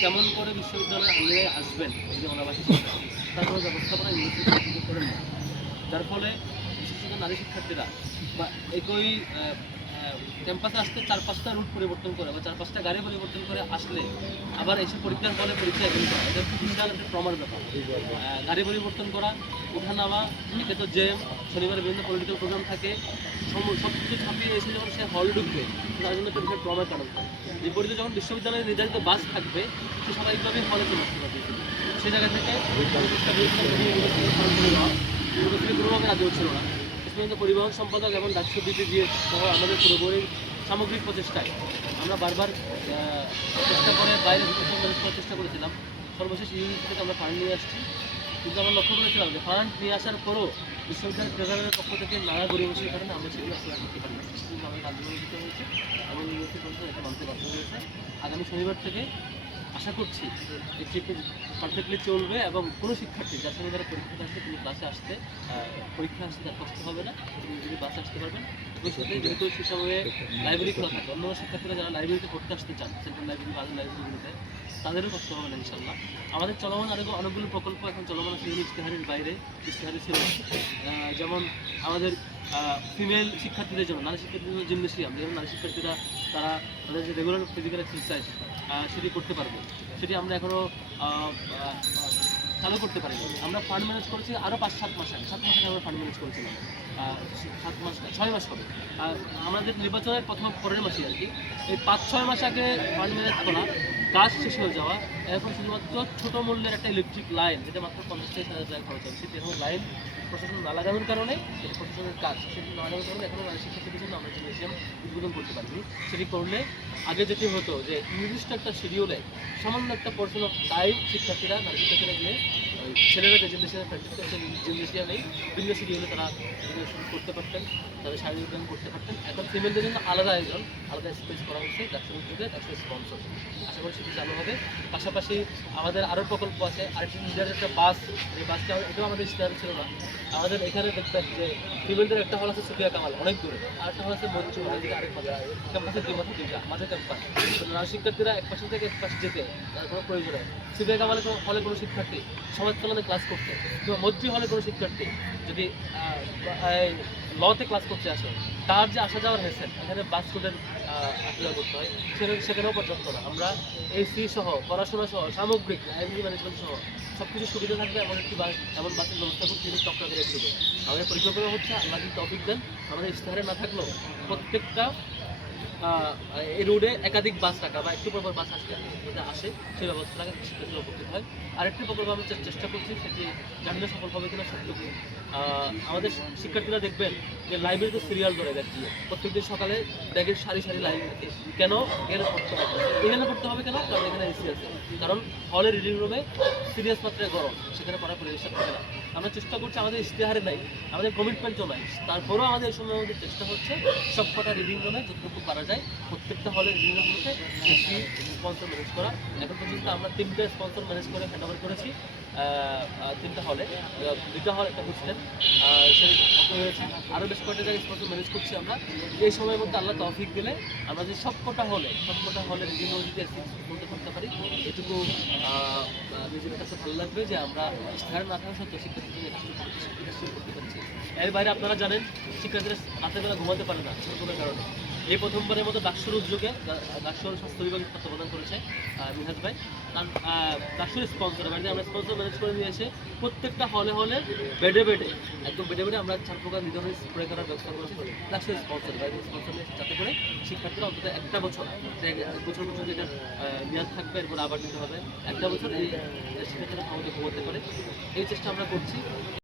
কেমন করে বিশ্ববিদ্যালয়ে আনলে আসবেন যদি অনাবাসী শিক্ষার্থী, তার কোনো ব্যবস্থাপনা ইউনিভার্সিটি করেন না। যার ফলে বিশেষত নারী শিক্ষার্থীরা বা একই ক্যাম্পাসে আসতে 4-5টা রুট পরিবর্তন করে বা 4-5টা গাড়ি পরিবর্তন করে আসলে আবার এসে পরীক্ষার ফলে পরীক্ষা অ্যাটেন্ড করা, এটা খুব বিশাল একটা ট্রমার ব্যাপার। গাড়ি পরিবর্তন করা, ওঠা নামা, একে তো জ্যাম, শনিবারে বিভিন্ন পলিটিক্যাল প্রোগ্রাম থাকে, সব কিছু ছাপিয়ে এসে যখন সে হলে ঢুকবে তার জন্য একটা বিশাল ট্রমার কারণ হয়। বিপরীতে যখন বিশ্ববিদ্যালয়ে নির্ধারিত বাস থাকবে সে স্বাভাবিকভাবেই হলে চলে আসতে পারবে। সেই জায়গা থেকে কোনোভাবে রাজি হচ্ছিল না। পর্যন্ত পরিবহন সম্পাদক এবং ডাকসু দিয়ে সহ আমাদের পুরোপুরি সামগ্রিক প্রচেষ্টায় আমরা বারবার চেষ্টা করে বাইরে ম্যানেজ করার চেষ্টা করেছিলাম। সর্বশেষ ইউনিভার্সিটি থেকে আমরা ফান্ড নিয়ে আসছি, কিন্তু আমরা লক্ষ্য করেছিলাম যে ফান্ড নিয়ে আসার পরও বিশ্ববিদ্যালয়ের ট্রেজারের পক্ষ থেকে নানা গরিবসীর কারণে আমরা সেগুলো আসলে করতে পারি না। কিন্তু আমাদের আন্দোলন দিতে হয়েছে এবং ইউনিভার্সিটি পর্যন্ত এটা মানতে বাধ্য হয়েছে। আগামী শনিবার থেকে আশা করছি যে ট্রিপে পারফেক্টলি চলবে এবং কোনো শিক্ষার্থী যার সঙ্গে যারা পরীক্ষাতে আসবে তিনি বাসে আসতে পরীক্ষা আসতে তার কষ্ট হবে না, তিনি যদি বাসে আসতে পারবেন। ভবিষ্যতে যেহেতু সে সময়ে লাইব্রেরি খোলা থাকে, অন্য শিক্ষার্থীরা যারা লাইব্রেরিতে পড়তে আসতে চান, সেন্ট্রাল লাইব্রেরি বা লাইব্রেরিগুলোতে, তাদেরও কষ্ট হবে না ইনশাল্লাহ। আমাদের চলমান আরও অনেকগুলো প্রকল্প এখন চলমান আছে ইশতেহারের বাইরে, ইশতেহারে ছিল। যেমন আমাদের ফিমেল শিক্ষার্থীদের জন্য, নারী শিক্ষার্থীদের জন্য জিমনেশিয়াম, যেমন নারী শিক্ষার্থীরা তারা তাদের যে রেগুলার ফিজিক্যাল এক্সারসাইজ সেটি করতে পারবে, সেটি আমরা এখনও চালু করতে পারিনি। আমরা ফান্ড ম্যানেজ করেছি আরও 5-7 মাস আগে, 7 মাস আগে আমরা ফান্ড ম্যানেজ করেছিলাম। 6 মাস হবে আমাদের নির্বাচনের পরের মাসে আর কি। এই 5-6 মাস আগে ফান্ড ম্যানেজ করা, কাজ শেষ হয়ে যাওয়া, এখন শুধুমাত্র ছোটো মূল্যের একটা ইলেকট্রিক লাইন, যেটা মাত্র 50,000 টাকা খরচ হবে, সেটি এখন লাইন প্রশাসন না লাগানোর কারণে, সেটি প্রশাসনের কাজ, সেটি না লাগানোর কারণে এখনও নারী শিক্ষার্থীদের জন্য আমরা জিমনেশিয়াম উদ্বোধন করতে পারিনি। সেটি করলে আগে যেটি হতো যে নির্দিষ্ট একটা শিডিউলে সামান্য একটা পোর্শন অফ টাইম শিক্ষার্থীরা, নারী শিক্ষার্থীরা গিয়ে ছেলেরা যে জিমনেশিয়ামে প্র্যাকটিস করছে জিমনেশিয়ামেই ভিন্ন শিডিউলে তারা করতে পারতেন, তাদের শারীরিক ব্যায়াম করতে পারতেন। এখন ফিমেলদের জন্য আলাদা আয়োজন, আলাদা স্পেস করা হচ্ছে ডাক্তার উদ্যোগে, ডাক্তার স্পন্সর। আশা করি সেটি চালু হবে। পাশাপাশি আমাদের আরও প্রকল্প আছে। আরেকটি নিজের একটা বাস, এই বাসটা এটাও আমাদের ইশতেহারে ছিল না। আমাদের এখানে দেখবেন যে ফিমেলদের একটা হল আছে সুফিয়া কামাল, অনেক দূরে, আরেকটা হল আছে মঞ্চু, এদিকে আরেক মাথা, ক্যাম্পাসের দুই মাথা দুইটা, আমাদের ক্যাম্পাস। নারী শিক্ষার্থীরা এক পাশে থেকে এক পাশে যেতে তার কোনো প্রয়োজন হয়। সুফিয়া কামালের হলে কোনো শিক্ষার্থী সমাজ কল্যাণে ক্লাস করতে, কিংবা মৈত্রী হলে কোনো শিক্ষার্থী যদি লতে ক্লাস করতে আসে, তার যে আসা যাওয়ার হয়েছে এখানে বাস স্টুডেন্ট আসা করতে হয়, সেখানেও পর্যাপ্ত না। আমরা এসি সহ, পড়াশোনা সহ, সামগ্রিক লাইব্রেরি ম্যানেজমেন্ট সহ সব কিছু সুবিধা থাকবে এমন একটি বাস, এমন বাসের ব্যবস্থা খুব তিনি চক্র করে দেবে। আমাদের পরিকল্পনা হচ্ছে, আল্লাহ যদি তৌফিক দেন, আমাদের ইশতেহারে না থাকলেও প্রত্যেকটা এই রোডে একাধিক বাস রাখা বা একটু পর বাস আসলে যেটা আসে সেই ব্যবস্থাটাকে শিক্ষার্থীরা উপকৃত হয়। আরেকটি প্রকল্প আমরা চেষ্টা করছি, সেটি জানি না সফল হবে কিনা সত্যি। আমাদের শিক্ষার্থীরা দেখবেন যে লাইব্রেরিতে সিরিয়াল ধরে দেখছি প্রত্যেকদিন সকালে ব্যাগের সারি সারি লাইন থাকে। কেন? এখানে পড়তে হবে। এখানে পড়তে হবে কেন? কারণ এখানে এসি আছে। কারণ হলে রিডিং রুমে সিরিয়াস মাত্রায় গরম, সেখানে পড়ার পরিবেশ থাকে না। আমরা চেষ্টা করছি, আমাদের ইশতেহারে নাই, আমাদের কমিটমেন্টও নাই, তারপরেও আমাদের এই সময় আমাদের চেষ্টা হচ্ছে সব কটা রিডিং রুমে যতটুকু পারা যায় প্রত্যেকটা হলের রিডিং রুমগুলোতে এসি স্পন্সর ম্যানেজ করা। এখন পর্যন্ত আমরা 3টে স্পন্সর ম্যানেজ করে হ্যান্ড ওভার করেছি 3টা হলে, 2টা হল, একটা হোস্টেল, সেই হয়েছে। আরও বেশ কয়েকটা জায়গায় স্পন্সর ম্যানেজ করছি আমরা। এই সময়ের মধ্যে আল্লাহ তৌফিক দিলে আমরা যে সবকটা হলে রিডিং রুম যদি এসি স্পন্সর করতে পারি, এটুকু নিজের কাছে ভালো লাগবে যে আমরা ইশতেহার না থাকা সত্ত্বেও শিক্ষার্থীদের করতে পারছি। এর বাইরে আপনারা জানেন শিক্ষার্থীরা রাতের বেলা ঘুমাতে পারে না কোনো কারণে। এই প্রথমবারের মতো ডাকসুর উদ্যোগে, ডাকসুর স্বাস্থ্য বিভাগ তত্ত্বাবধান করেছে মিনহাজ ভাই, তার ডাকসুর স্পন্সর বাড়িতে আমরা স্পন্সর ম্যানেজ করে নিয়ে এসে প্রত্যেকটা হলে বেডে একদম বেডে আমরা 4 প্রকার নিধনের স্প্রে করার ব্যবস্থা করেছি ডাকসুর স্পন্সর বাড়িতে স্পন্সর নিয়ে, যাতে করে শিক্ষার্থীরা অন্তত একটা বছর পর্যন্ত এটা মেয়াদ থাকবে, এরপর আবার নিতে হবে, একটা বছর এই শিক্ষার্থীরা ক্ষমতা ঘুমাতে পারে। এই চেষ্টা আমরা করছি।